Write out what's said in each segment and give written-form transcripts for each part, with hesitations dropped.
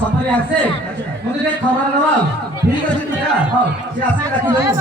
সফরে আছে মনে খবর নেওয়া ঠিক আছে তুই যা সে আসে রাখি দেবো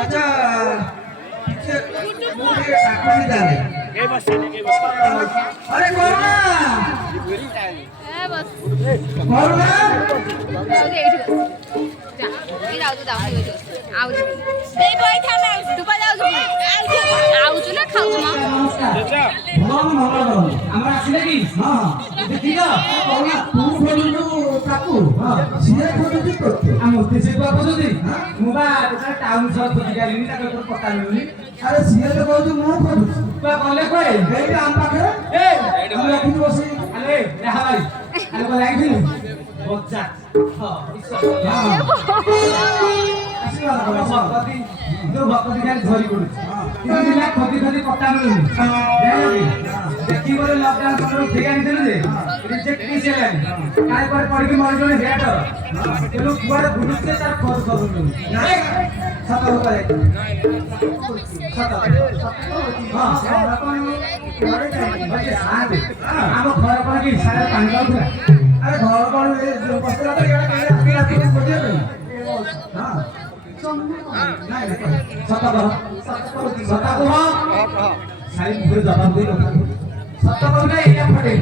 আচ্ছা মুখে কাকুনি দাঁড়ে আরে করোনা করোনা আমরা আছি নাকি আমি উঠতেছি বাবু যদি মোবাইল টাউন সব বুঝি গেলি তাকে তোর কথা নেই আরে সিଏ তো কହୁଛୁ ମୁଁ ଖୋଜୁଛି ତୁ କଲେ କୁଆଡେ ଏଇଠି ଆମ ପାଖରେ ମୁଁ ରଖିଛି ବସି ଆରେ ଯାହା ଭାଇ ଆରେ କଣ ଲାଗିଥିଲି ବଚ୍ଚା ଭକତି ଖାଲି ଧରି ପଡୁଛି ଖୋଜି ଖୋଜି କଟା ମିଳୁନି ଦେଖି ବୋଲେ ଲକଡାଉନ ସମୟରେ ଉଠେଇ ଆଣିଥିଲୁ ଯେ ରିଜେକ୍ଟ ପିସ୍ ହେଲାନି କାଳେ କୁଆଡେ ପଡିକି ମରିଯିବନି ହେଟ ତେଣୁ କୁଆଡେ ବୁଲୁଛି ତାର ଖୋଜ ଖବର ମିଳୁନି ସତ ଉପରେ ସତ ହଁ ଆମ ଘର କଣ କି ସାରା ପାଣି ଯାଉଥିଲା ଆରେ ଘର କଣ ବସିଲା ତ ସତ କହ ସତ କହ ସାଇ ମୁଖରେ ଜବାବ ଦେଇ କଥା ସତ କହ ନା ଏଇଟା ଫଟେଇ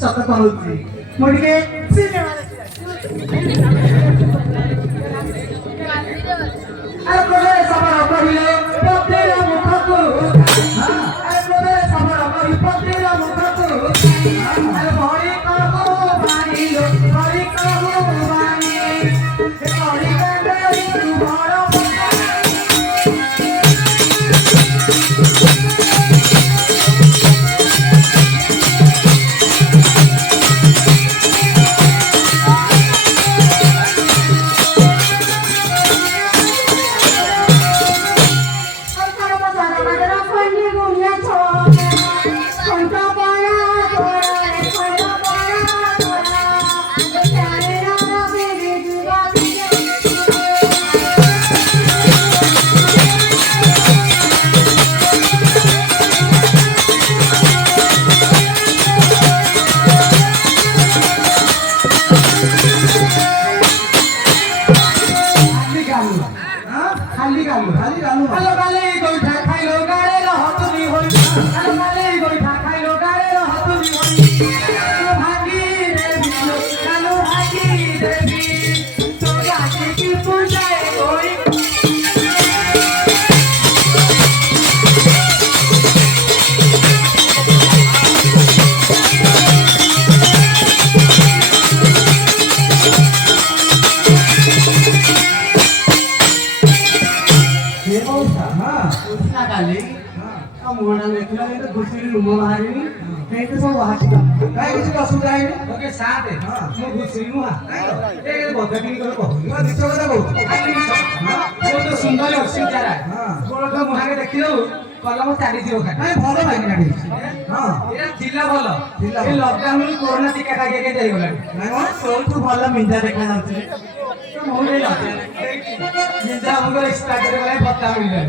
ସତ କହୁଛି ମୁଁ ଟିକେ ଆରେ ପ୍ରଭେ ସବର କହିଲେ ପତିର ମୁଖକୁ ଆରେ ପ୍ରଭେ ସବର କହି ପତିର ମୁଖକୁ ଆରେ ଭଳି କହୁ ମାନିଲ ଭଳି କହୁ ମାନି ଭଳି କାଣ୍ଡି ତୁ ବଡ଼ कोरोना टीका खाई भल मिंजा देखा मिंजा हमको एक्सट्रा भत्ता मिलने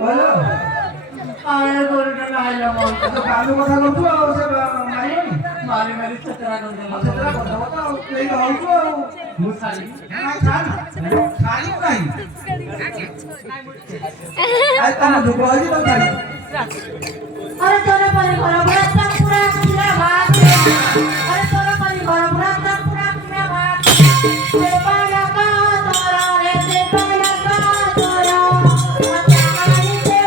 বলো আরে গরুটা নাইলো মনটা তো কালু কথা বলছো আর সে মারিনি মারি মারি ছতরা করে দিল তোরা কথা বলতো এই হউছো মুসারি না ছাড় ছাড়ি নাই আই তানা দুটো হইছি তো ছাড়ি আরে তোরে পারি ঘর ভরা পুরা কিনা ভাত আরে তোরে পারি ঘর ভরা পুরা কিনা ভাত এ পায়া কা তোরা রে তে পায়া কা তোরা আতারি তে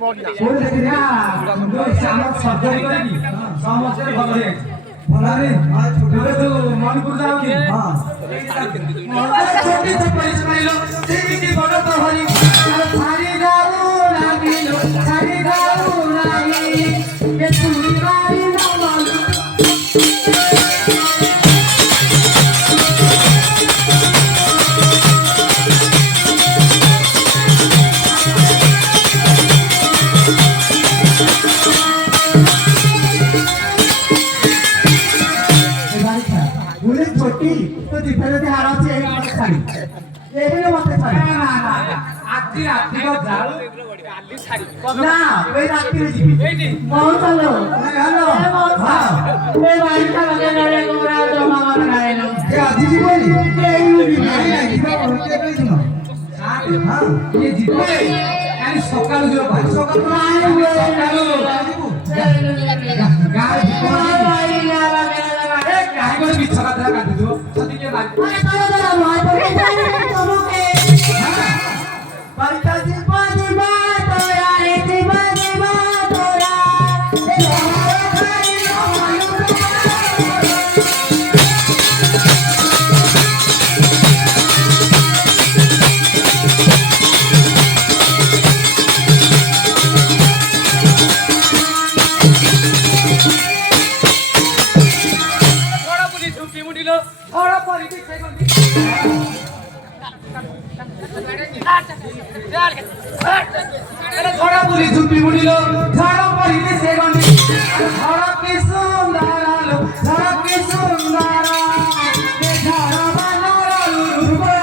বাবরে কোন দেখি না আমার সর্জারি করে কি সমস্যা ভালো হয়ে গেছে ভালো রে ছোট তো মনপুর যাও কি হ্যাঁ ছোটি তো পয়সা মাইলো সেটি বড় তো হরি ছাড়ি দাও লাগিলো ছাড়ি দাও লাগি কে তুমি মারি না মালু छोटी तो जितने से हारा से एक मत खाली ये भी मत खाली না না আত্তি আত্তি তো যাও কালি ছাড়ি ना वे रात्रि में जीवी बहुत चलो হ্যালো बहुत হ্যাঁ वे भाई का लगे लगे गोरा तो मामा बनाए लो এ আজি জীবনি ये यूं নাই নাই কিবা করতে পেরেছিল হ্যাঁ এই জীবনে আমি সকাল দিও ভাই সকাল তো आए हुए গাল জীবনে भाई ना लगे लगे এ কাই করে বিছানা ধরা কাটি দিও সদিকে মারি अरे चलो चलो भाई तो के जाने तुम के পারিতা জি पानी बात तो यार इतनी बात तो यार ये हमारा भाई ना मालूम বড় পুলিশ ঢুকি মুডিলো বড় পরিবি সেগন্দি বড় পুলিশ ঢুকি মুডিলো বড় পরিবি সেগন্দি বড় কি সুন্দর আলো বড় কি সুন্দর এ ঝড় বানর লুরুবি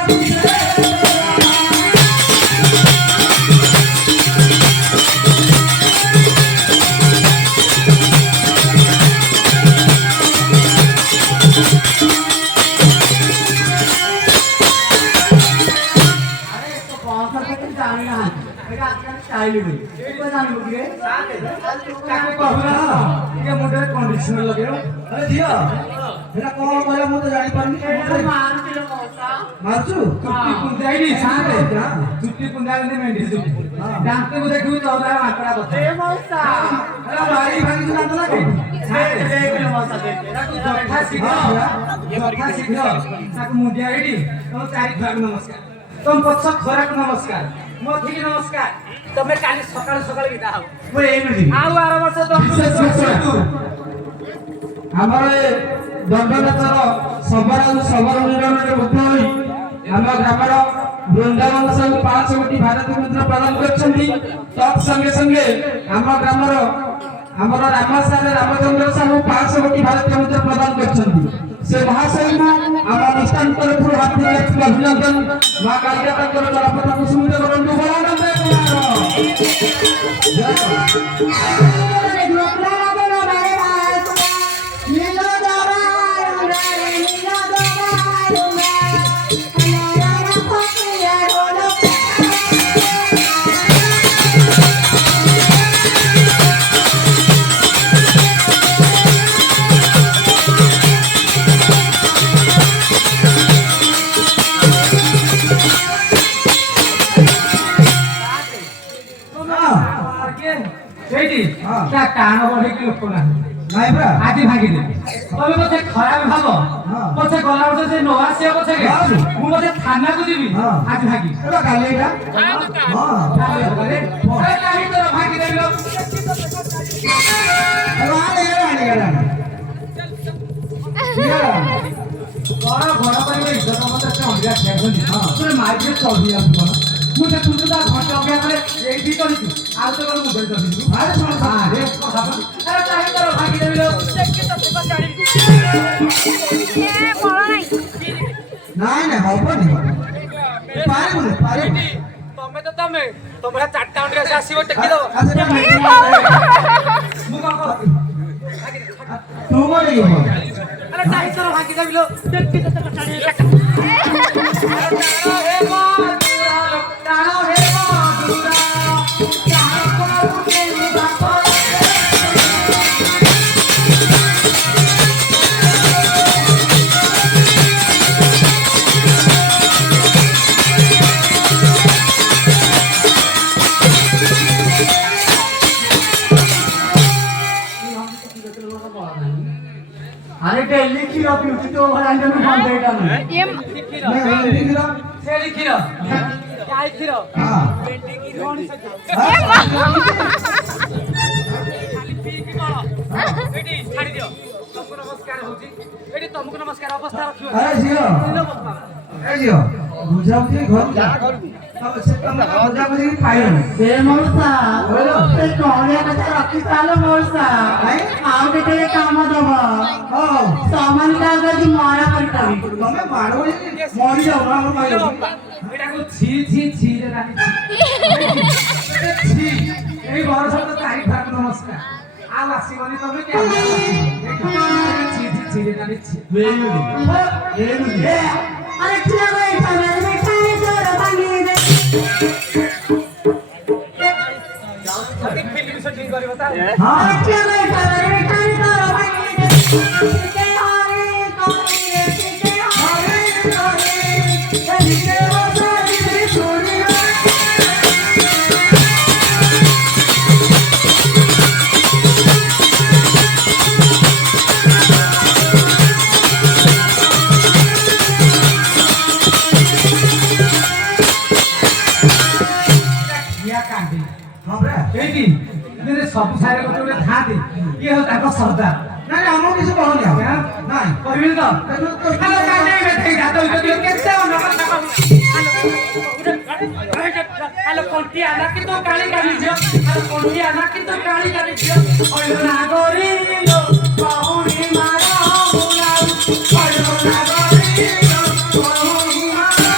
अरे तो कौन सा सेकंड जाने ना मेरा आजकल स्टाइल ही नहीं एक बार जाने मुझे তাকে কহনা ये मुंडे कंडीशनर लगेओ अरे दिया এটা কোন কইলা মু তো জানি পারনি मान किलो मौसा মারছু চুটি কুন্দাইনি সাথে চুটি কুন্দাইনি মেন্ডি চুটি ডাক্তে মু দেখি তো ওরা মাকড়া কথা ए मौसा আরে বাড়ি ভাঙি না তো লাগে देख किलो मौसा देख যথা শীঘ্র তাকে মুন্ডিয়া এডি তো চারি খরাক নমস্কার তোম পছ খরাক নমস্কার মো ঠিক নমস্কার তুমি কালি সকাল সকাল বিদা হও वो ए मिली ଆଉ ଆର ବର୍ଷ ଦଣ୍ଡ ଆମର ଦଣ୍ଡନାଥର ସବର ନିର୍ମାଣରେ ମଧ୍ୟ ହୋଇ ଆମ ଗ୍ରାମର ବୃନ୍ଦାବନ ସାହୁ 5 କୋଟି ଭାରତ ମୁଦ୍ରା ପ୍ରଦାନ କରିଛନ୍ତି ତତ୍ ସଙ୍ଗେ ସଙ୍ଗେ ଆମ ଗ୍ରାମର ଆମର ରାମସାରେ ରାମଚନ୍ଦ୍ର ସାହୁ 5 କୋଟି ଭାରତ ମୁଦ୍ରା ପ୍ରଦାନ କରିଛନ୍ତି ସେ ମହାଶୟଙ୍କୁ ଆମ ଅନୁଷ୍ଠାନ ତରଫରୁ ହାର୍ଦ୍ଦିକ ଅଭିନନ୍ଦନ ମା କାଳିକା ତାଙ୍କର ଚରପଥକୁ ସୁମିତ କରନ୍ତୁ ବଳାନନ୍ଦ ସେଇଠି ତା କାନ ବଢେଇକି ଲୋକ ନାହିଁ ନାଇଁ ପରା ଆଜି ଭାଙ୍ଗିଦେ ତମେ ମତେ ଖରାପ ଭାବ ପଛେ ଗଲା ବର୍ଷ ସେ ନ ଆସିବ ପଛେ ମୁଁ ମତେ ଥାନାକୁ ଯିବି ଆଜି ଭାଙ୍ଗି ଏଟା କାଲି ଏଟା ହଁ କାହିଁ ତୋର ଭାଙ୍ଗିଦେବି ଆଣି ଘର ଘର କରିବ ଇଜ୍ଜତ ମତେ ସେ ଅଲଗା ଠେକୁନି ତୋର ମାଇକେ ଚଢି ଆସୁଛ ମୁଁ ଦେଖୁଛୁ ତା ଘଣ୍ଟେ ଅପେକ୍ଷା କରେ ଏଇଠି କରିଛୁ ଆଉ ତ କଣ ମୁଣ୍ଡରେ ଚଢିଛୁ ଆରେ ଶୁଣ ଆରେ କଥା ଆରେ ଚାହିଁ ତୋର ଭାଙ୍ଗି ଦେବି ଲୋ ନାଇଁ ନାଇଁ ହବନି ପାରିବୁନି ପାରିବୁନି ତମେ ତ ତମେ ତମେ 4ଟା ଅଣ୍ଡରେ ଆସିବ ଟେକି ଦବ ମୁଁ କଣ କରୁଛି ତୁ କଣ ଇଏ ଆରେ ଟାହି ତୋର ଭାଙ୍ଗି ଦେବି ଲୋ ଟେକି ତ ତୋ ଚାଡ଼ି କାଟ ହେ ମା ତାଣ ହେ ମା ଦୁରା ତାଣ କରୁତେ ବାପ अरे डेली खीर पिउची तो भरांडे में बंद देगा ना मैं खीर ଛେଳି କ୍ଷୀର ଗାଈ କ୍ଷୀର हां ଭେଣ୍ଡି କ୍ଷୀର ଖାଲି ପିଇକି କଣ ଏଠି ଛାଡ଼ି ଦିଅ ତମକୁ ନମସ୍କାର ହଉଛି ଏଠି ତମକୁ ନମସ୍କାର ଅବସ୍ଥା ରଖିବ अरे जियो ए जियो बुझा बुझी घर जा अब से तुम बुझा बुझी पाइलो ए मौसा बोलो ते कोणिया कथा रखी चालो मौसा आउ केते काम दब ओ सामान कागज मारा करतावी तमे मारो मरी जाओ ना हम पाइलो ଏଟା କୁ ଛି ଛି ଛି ରେ ରାନି छी এই ঘর সব তাই থাক নমস্কার আর আসিবনি তবে কে ছি ছি ছি রে রানি ছি अरे किया गई समय में खाए जोर भांगी दे ଫିଲ୍ମ ସୁଟିଂ କରିବ ତା हां अरे किया गई समय में खाए जोर भांगी दे के हरे कोनी रे के हरे कोनी के हो सारी रे छोड़ी किया कांदी हां बरा एकी मेरे सब सारे गोटे गोटे थाते ये हो ताको सरदार ना ना हमो किछ कहनी आ नाही कहबिल तो हेलो कांदी बेठे जातो तो केते न କଥା हेलो कोंटी आना कि तो काली काली जियो हेलो कोंटी आना कि तो काली काली जियो ओइलो नागरी लो बाहुनी मारा मुला ओइलो नागरी लो बाहुनी मारा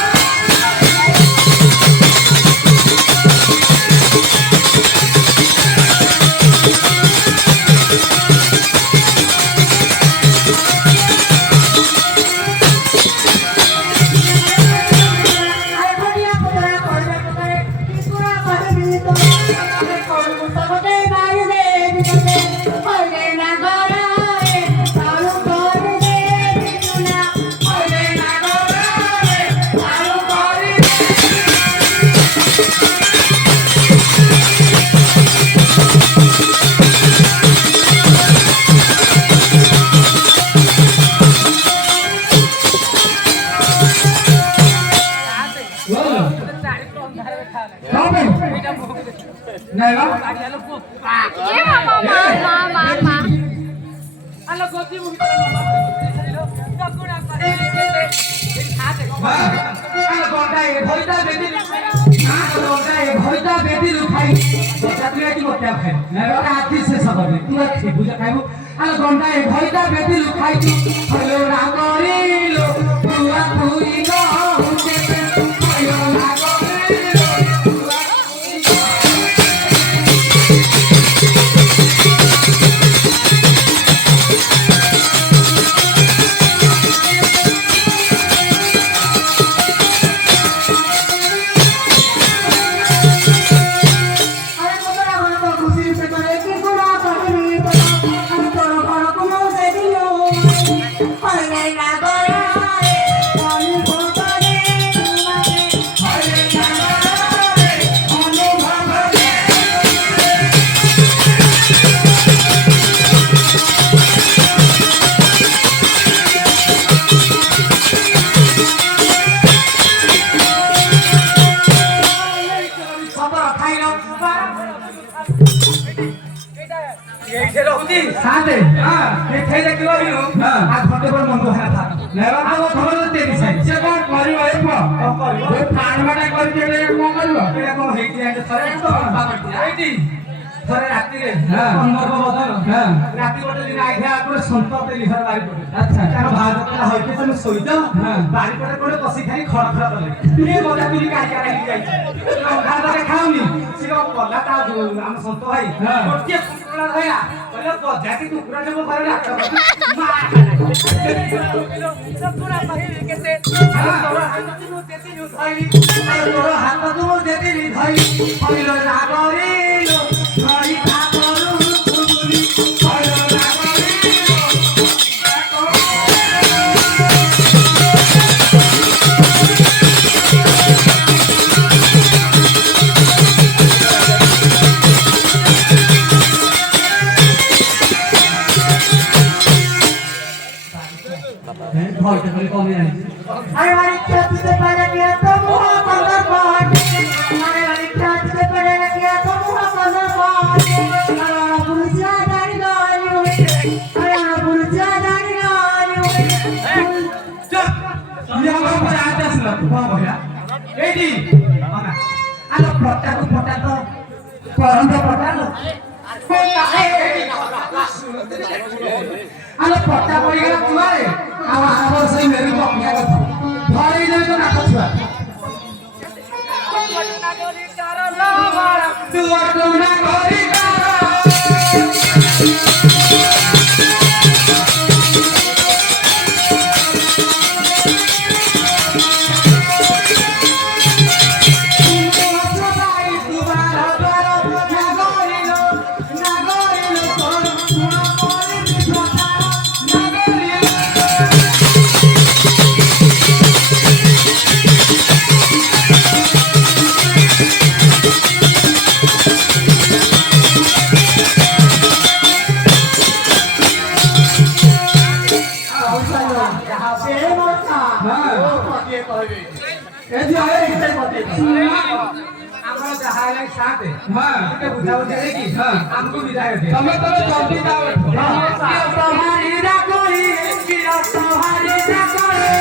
अरे बढ़िया पूरा कोरे कोरे पूरा करे भी तो अरे कोरे सब दे बाई दे बिते ओले ना गोरा रे सालू कोरे दे बितुना ओले ना गोरा रे सालू कोरे बोलो ଚାରି ତ ଅନ୍ଧାର ଦେଖା काबे ଏଇଟା ମୁହଁକୁ ଦେଖ नाही बा ଗାଡ଼ି ଆଲୋ ପୁଅ Mama. ଆଲୋ ଗଦି ମୁହଁ ତକୁଣା ପାରେ କେତେ ଖାତେ बा आलो गोटा ए भइता बेटी हां गोटा ए भइता बेटी लुखाई जातुया की गोटा खाइ नाही बा आथि से सबले तू आथि बुझा खाइबो आलो गोटा ए भइता बेटी लुखाई तू हलो नागरी लो तुआ तुई नो हुते हलो नागरी लो तुआ अरे कोरा घर तो खुशी से करे कि गुना करे भी तो हम तोरो घर को दे दियो ओले ना गोरा হচ্ছে সাথে হ্যাঁ এখানে দেখলো হ্যাঁ আর ঘন্টা পর মন করা था নেবা তো খবর তেরি সাই সে কোন করিব এ ফার্মাটা করি দেলে কোন করিব এটা কোন হেইতি আইতে থরে তো এইটি থরে রাত্রিরে হ্যাঁ মর্ব বদল হ্যাঁ রাত্রি গোটে দিন আইঘা করে সন্তপ তেলি ঘর বাড়ি পড়ে আচ্ছা তার ভাজতলা হইতে তুমি সইতো হ্যাঁ বাড়ি পড়ে পড়ে বসি খাই খড় খড় বলে তুমি মজা তুই কাই কাই যাই খাওয়া খাওনি সিগা পলা তা আম সন্ত ভাই হ্যাঁ গোটিয়ে কুকুরা হইয়া বলে তো জাতি কুকুরা দেব ঘরে রাখা মা পুরা পাহিল কেতে তোরা হাত দিনু তেতি নু ধই তোর হাত তুমি দেতি ধই হইল রাগরিল ধই ঠাকুর ফুলুলি হইল ভয়টা করে কমে যায় আরে আরে চাচতে পারে নিয়া তো মুহ কন্দর পাট আরে আরে চাচতে পারে নিয়া তো মুহ কন্দর পাট আরে পুরুষা দাড়ি গানি আরে পুরুষা দাড়ি গানি তুমি আমার উপরে আতে আসলা তো বড়া এইটি আনা আলো ফটাকু ফটাতো পরন্ত ফটালো আলো ফটা পড়ি গেল তোমারে আমার আমার সেই মেরি বকিয়া কথা ধরে যাবে তো না কথা নাগরি কারণ আমার তুয়ার কোনা করি এ দি আরে আমরা যাহাই সাথে হ্যাঁ এটা বুঝাও যে কি হ্যাঁ আমকো বিদায় দে তুমি তো জলদি যাও তোমারি না করি কি তোমারি না করে